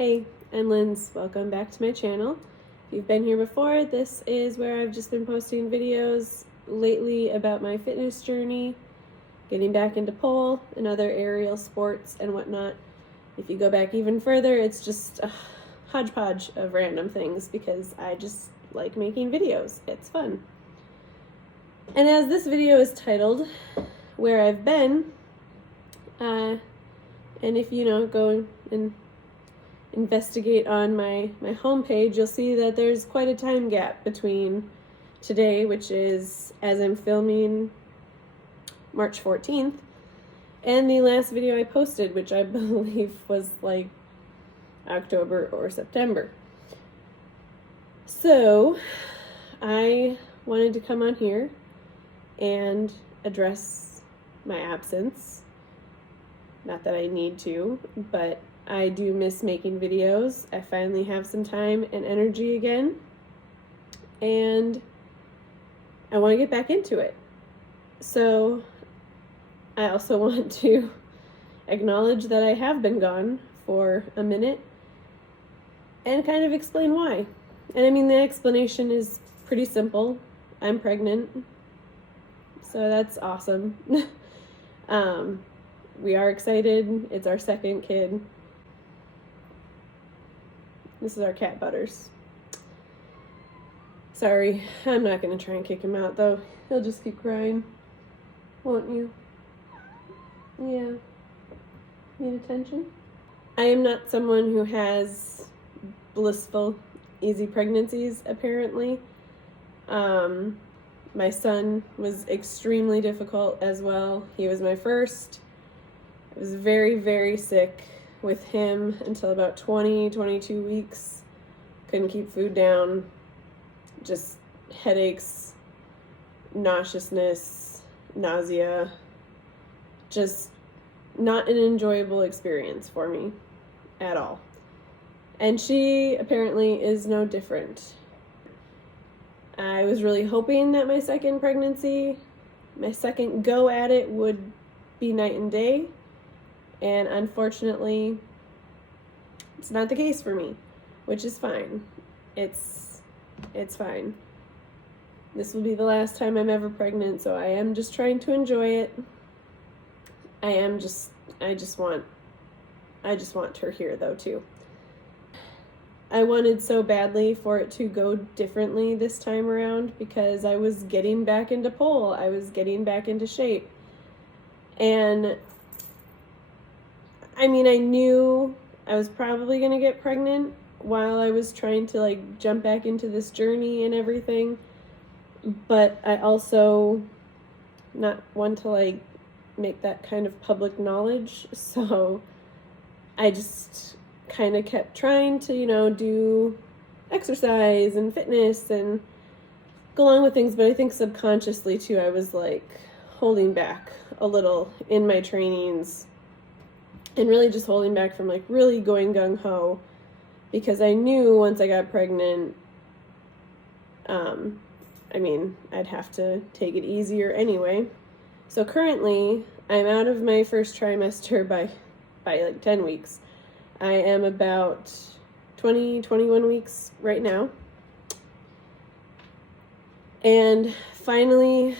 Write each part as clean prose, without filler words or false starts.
Hey, I'm Linz. Welcome back to my channel. If you've been here before, this is where I've just been posting videos lately about my fitness journey, getting back into pole and other aerial sports and whatnot. If you go back even further, it's just a hodgepodge of random things because I just like making videos. It's fun. And as this video is titled, Where I've Been, and if you go and investigate on my homepage, you'll see that there's quite a time gap between today, which is, as I'm filming, March 14th, and the last video I posted, which I believe was like October or September. So I wanted to come on here and address my absence. Not that I need to, but I do miss making videos. I finally have some time and energy again, and I want to get back into it. So I also want to acknowledge that I have been gone for a minute and kind of explain why. And I mean, the explanation is pretty simple. I'm pregnant, so that's awesome. We are excited. It's our second kid. This is our cat, Butters. Sorry, I'm not going to try and kick him out, though. He'll just keep crying. Won't you? Yeah. Need attention? I am not someone who has blissful, easy pregnancies, apparently. My son was extremely difficult as well. He was my first. I was very, very sick with him until about 22 weeks. Couldn't keep food down. Just headaches, nauseousness, nausea. Just not an enjoyable experience for me at all. And she apparently is no different. I was really hoping that my second pregnancy, my second go at it, would be night and day. And unfortunately, it's not the case for me, which is fine. It's fine. This will be the last time I'm ever pregnant, so I am just trying to enjoy it. I just want her here though too. I wanted so badly for it to go differently this time around because I was getting back into pole. I was getting back into shape. And I mean, I knew I was probably going to get pregnant while I was trying to jump back into this journey and everything. But I also not want to make that kind of public knowledge. So I just kind of kept trying to, do exercise and fitness and go along with things. But I think subconsciously too, I was holding back a little in my trainings. And really just holding back from really going gung-ho because I knew once I got pregnant, I'd have to take it easier anyway. So currently, I'm out of my first trimester by 10 weeks. I am about 21 weeks right now. And finally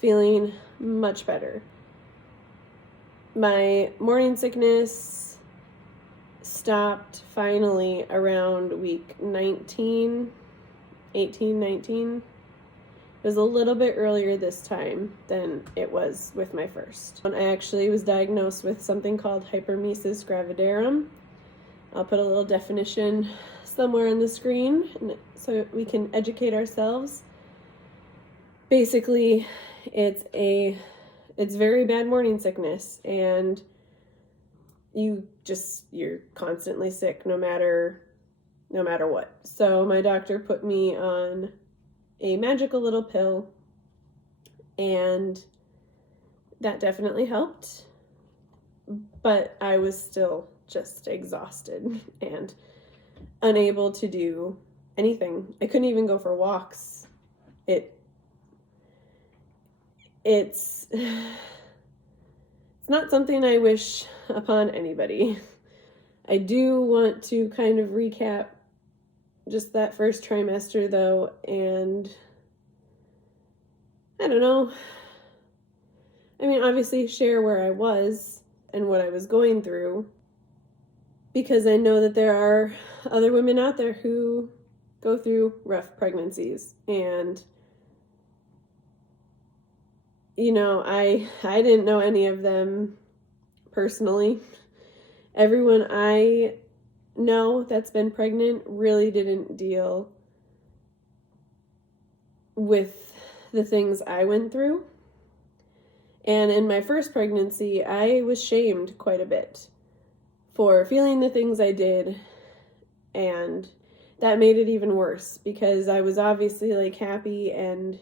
feeling much better. My morning sickness stopped finally around week 18, 19. It was a little bit earlier this time than it was with my first. I actually was diagnosed with something called hyperemesis gravidarum. I'll put a little definition somewhere on the screen so we can educate ourselves. Basically, it's very bad morning sickness, and you're constantly sick no matter what. So my doctor put me on a magical little pill, and that definitely helped, but I was still just exhausted and unable to do anything. I couldn't even go for walks. It's not something I wish upon anybody. I do want to kind of recap just that first trimester though, and I don't know. I mean, obviously share where I was and what I was going through, because I know that there are other women out there who go through rough pregnancies. And you know, I didn't know any of them personally. Everyone I know that's been pregnant really didn't deal with the things I went through. And in my first pregnancy, I was shamed quite a bit for feeling the things I did, and that made it even worse because I was obviously like happy and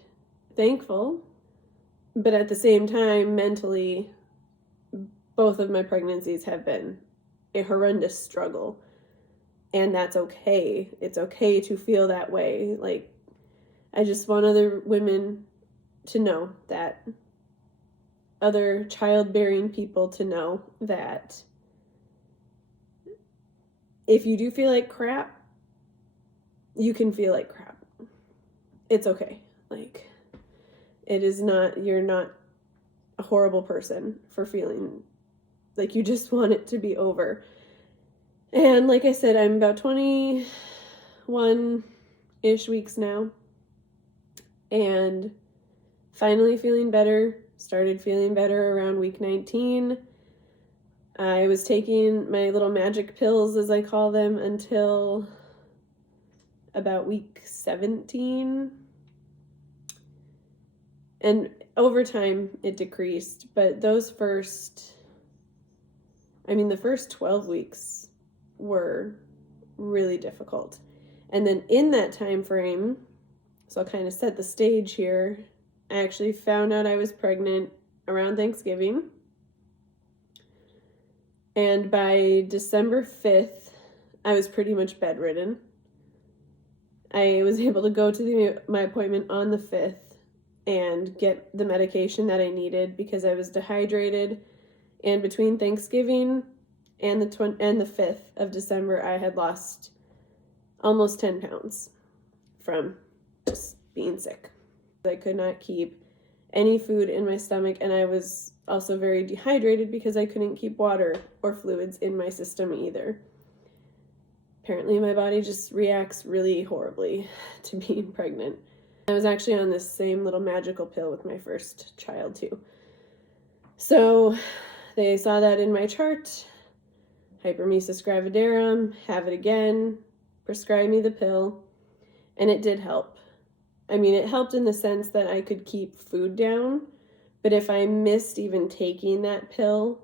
thankful, but at the same time, mentally, both of my pregnancies have been a horrendous struggle, and that's okay. It's okay to feel that way. Like, I just want other women to know that, other childbearing people to know that if you do feel like crap, you can feel like crap. It's okay. Like, it is not, you're not a horrible person for feeling like you just want it to be over. And like I said, I'm about 21-ish weeks now, and finally feeling better. Started feeling better around week 19. I was taking my little magic pills, as I call them, until about week 17. And over time, it decreased. But the first 12 weeks were really difficult. And then in that time frame, so I'll kind of set the stage here, I actually found out I was pregnant around Thanksgiving. And by December 5th, I was pretty much bedridden. I was able to go to my appointment on the 5th and get the medication that I needed because I was dehydrated. And between Thanksgiving and the 5th of December, I had lost almost 10 pounds from just being sick. I could not keep any food in my stomach, and I was also very dehydrated because I couldn't keep water or fluids in my system either. Apparently my body just reacts really horribly to being pregnant. I was actually on this same little magical pill with my first child too. So they saw that in my chart, hyperemesis gravidarum, have it again, prescribed me the pill, and it did help. I mean, it helped in the sense that I could keep food down, but if I missed even taking that pill,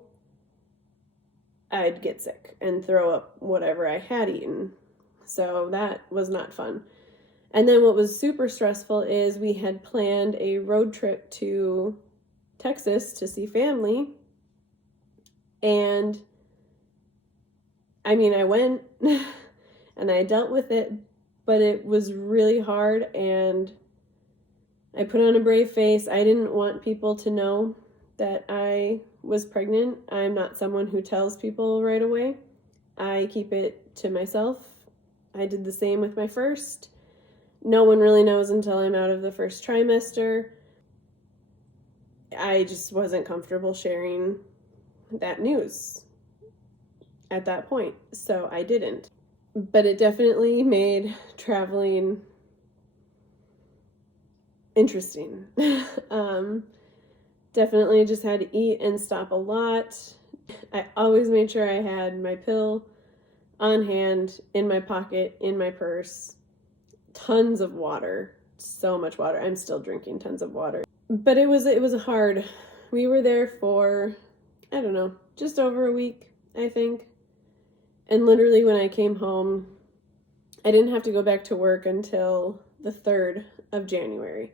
I'd get sick and throw up whatever I had eaten. So that was not fun. And then what was super stressful is we had planned a road trip to Texas to see family. And I mean, I went and I dealt with it, but it was really hard, and I put on a brave face. I didn't want people to know that I was pregnant. I'm not someone who tells people right away. I keep it to myself. I did the same with my first. No one really knows until I'm out of the first trimester. I just wasn't comfortable sharing that news at that point, so I didn't. But it definitely made traveling interesting. Definitely just had to eat and stop a lot. I always made sure I had my pill on hand, in my pocket, in my purse. Tons of water. So much water. I'm still drinking tons of water. But it was hard. We were there for, I don't know, just over a week, I think. And literally when I came home, I didn't have to go back to work until the 3rd of January.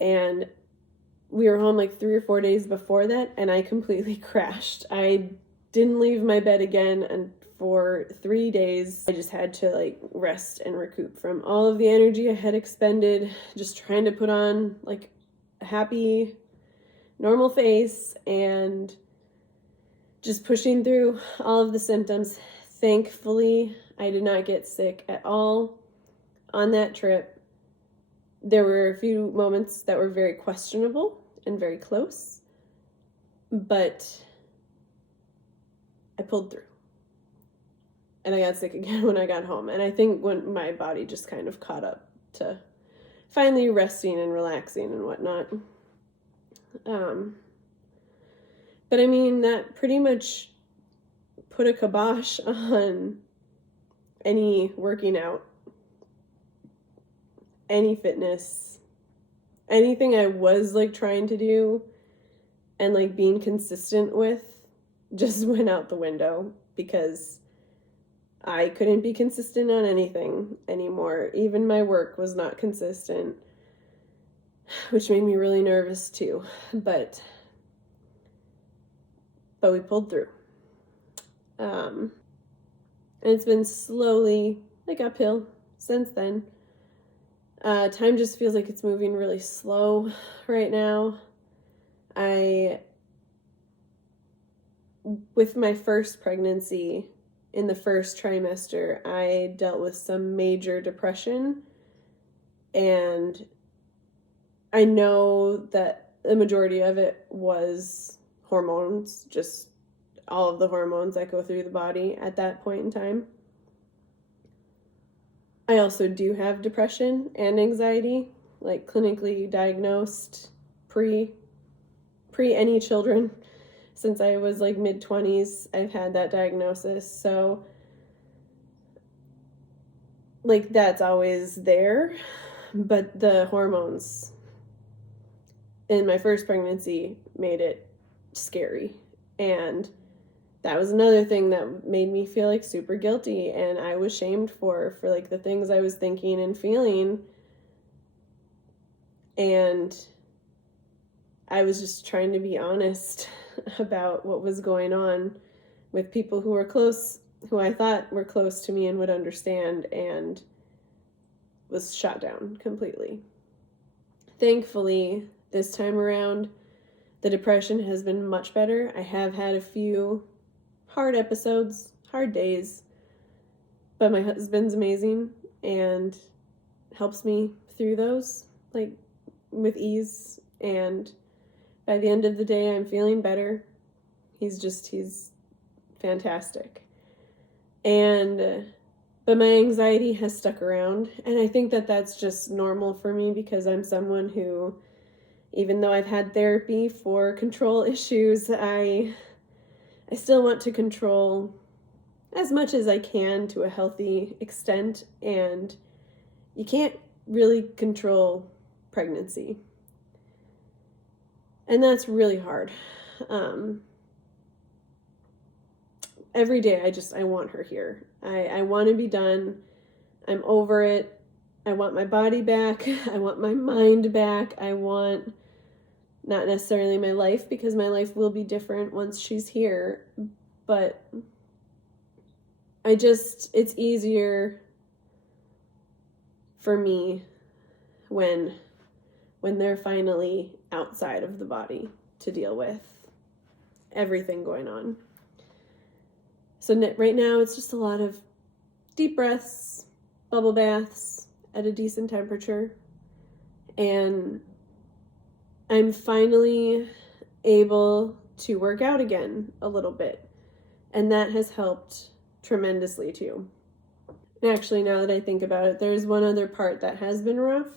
And we were home like 3 or 4 days before that, and I completely crashed. I didn't leave my bed again, and for 3 days, I just had to like rest and recoup from all of the energy I had expended, just trying to put on like a happy, normal face and just pushing through all of the symptoms. Thankfully, I did not get sick at all on that trip. There were a few moments that were very questionable and very close, but I pulled through. And I got sick again when I got home. And I think when my body just kind of caught up to finally resting and relaxing and whatnot. But I mean, that pretty much put a kibosh on any working out, any fitness, anything I was like trying to do and like being consistent with just went out the window because I couldn't be consistent on anything anymore. Even my work was not consistent, which made me really nervous too. But we pulled through. And it's been slowly like uphill since then. Time just feels like it's moving really slow right now. With my first pregnancy, in the first trimester, I dealt with some major depression, and I know that the majority of it was hormones, just all of the hormones that go through the body at that point in time. I also do have depression and anxiety, like clinically diagnosed pre any children. Since I was like mid-20s, I've had that diagnosis. So like that's always there, but the hormones in my first pregnancy made it scary. And that was another thing that made me feel like super guilty, and I was shamed for like the things I was thinking and feeling. And I was just trying to be honest about what was going on with people who were close, who I thought were close to me and would understand, and was shot down completely. Thankfully, this time around, the depression has been much better. I have had a few hard episodes, hard days, but my husband's amazing and helps me through those, like, with ease, and by the end of the day, I'm feeling better. He's fantastic. But my anxiety has stuck around, and I think that that's just normal for me because I'm someone who, even though I've had therapy for control issues, I still want to control as much as I can to a healthy extent, and you can't really control pregnancy. And that's really hard. Every day I want her here. I want to be done. I'm over it. I want my body back. I want my mind back. I want not necessarily my life, because my life will be different once she's here, but it's easier for me when they're finally outside of the body to deal with everything going on. So right now it's just a lot of deep breaths, bubble baths at a decent temperature, and I'm finally able to work out again a little bit, and that has helped tremendously too. And actually, now that I think about it, there's one other part that has been rough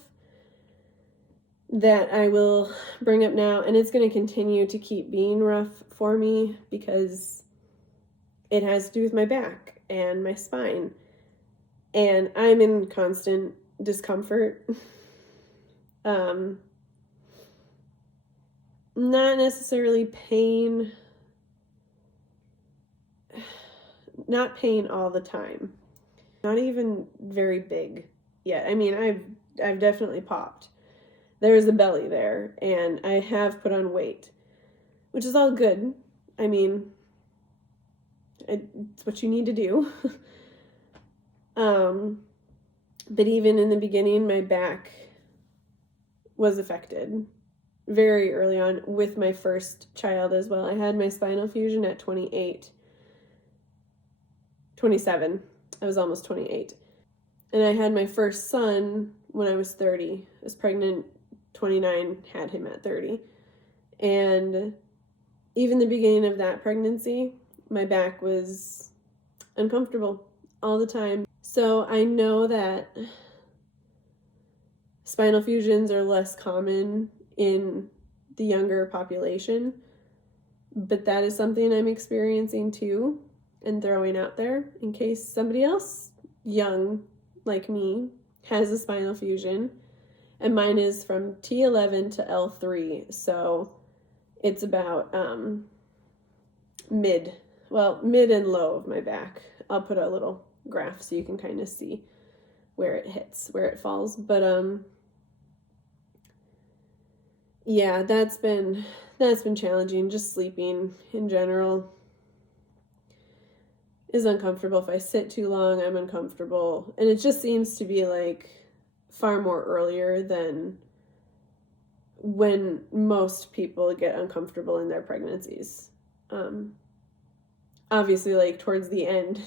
that I will bring up now, and it's going to continue to keep being rough for me because it has to do with my back and my spine, and I'm in constant discomfort. Not necessarily pain, not pain all the time, not even very big yet. I mean, I've definitely popped. There's a belly there, and I have put on weight, which is all good. I mean, it's what you need to do. But even in the beginning, my back was affected very early on with my first child as well. I had my spinal fusion at 28. 27. I was almost 28. And I had my first son when I was 30. I was pregnant 29, had him at 30. And even the beginning of that pregnancy, my back was uncomfortable all the time. So I know that spinal fusions are less common in the younger population, but that is something I'm experiencing too and throwing out there in case somebody else young like me has a spinal fusion. And mine is from T11 to L3, so it's about mid and low of my back. I'll put a little graph so you can kind of see where it hits, where it falls. But yeah, that's been challenging. Just sleeping in general is uncomfortable. If I sit too long, I'm uncomfortable. And it just seems to be like far more earlier than when most people get uncomfortable in their pregnancies. Obviously, like towards the end,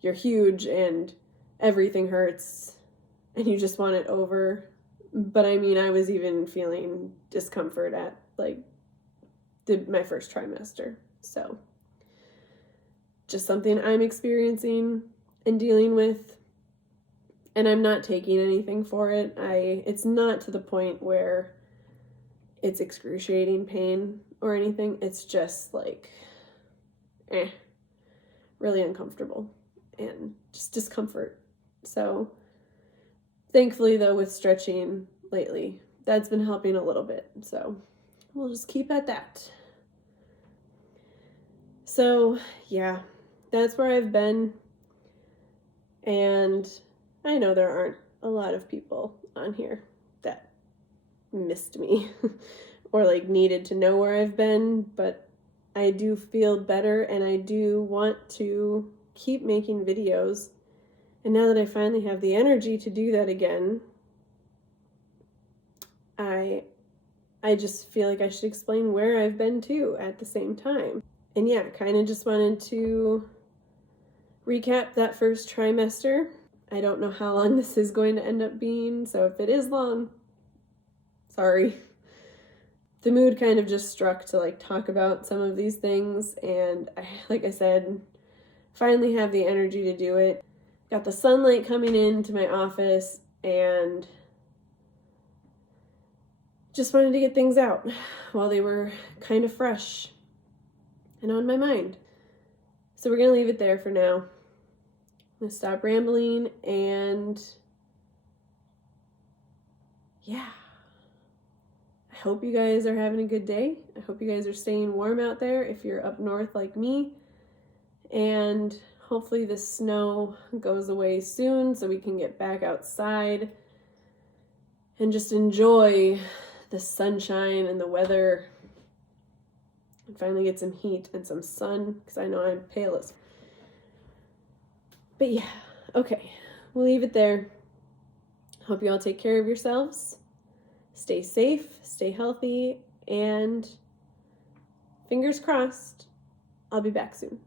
you're huge and everything hurts and you just want it over. But I mean, I was even feeling discomfort at like my first trimester. So just something I'm experiencing and dealing with. And I'm not taking anything for it. It's not to the point where it's excruciating pain or anything. It's just like, really uncomfortable and just discomfort. So thankfully though, with stretching lately, that's been helping a little bit. So we'll just keep at that. So yeah, that's where I've been. And I know there aren't a lot of people on here that missed me or like needed to know where I've been, but I do feel better and I do want to keep making videos. And now that I finally have the energy to do that again, I just feel like I should explain where I've been too at the same time. And yeah, kind of just wanted to recap that first trimester. I don't know how long this is going to end up being, so if it is long, sorry. The mood kind of just struck to like talk about some of these things, and like I said, finally have the energy to do it. Got the sunlight coming into my office and just wanted to get things out while they were kind of fresh and on my mind. So we're going to leave it there for now. I'm going to stop rambling and yeah. I hope you guys are having a good day. I hope you guys are staying warm out there if you're up north like me. And hopefully the snow goes away soon so we can get back outside and just enjoy the sunshine and the weather and finally get some heat and some sun because I know I'm pale as. But yeah, okay, we'll leave it there. Hope you all take care of yourselves. Stay safe, stay healthy, and fingers crossed, I'll be back soon.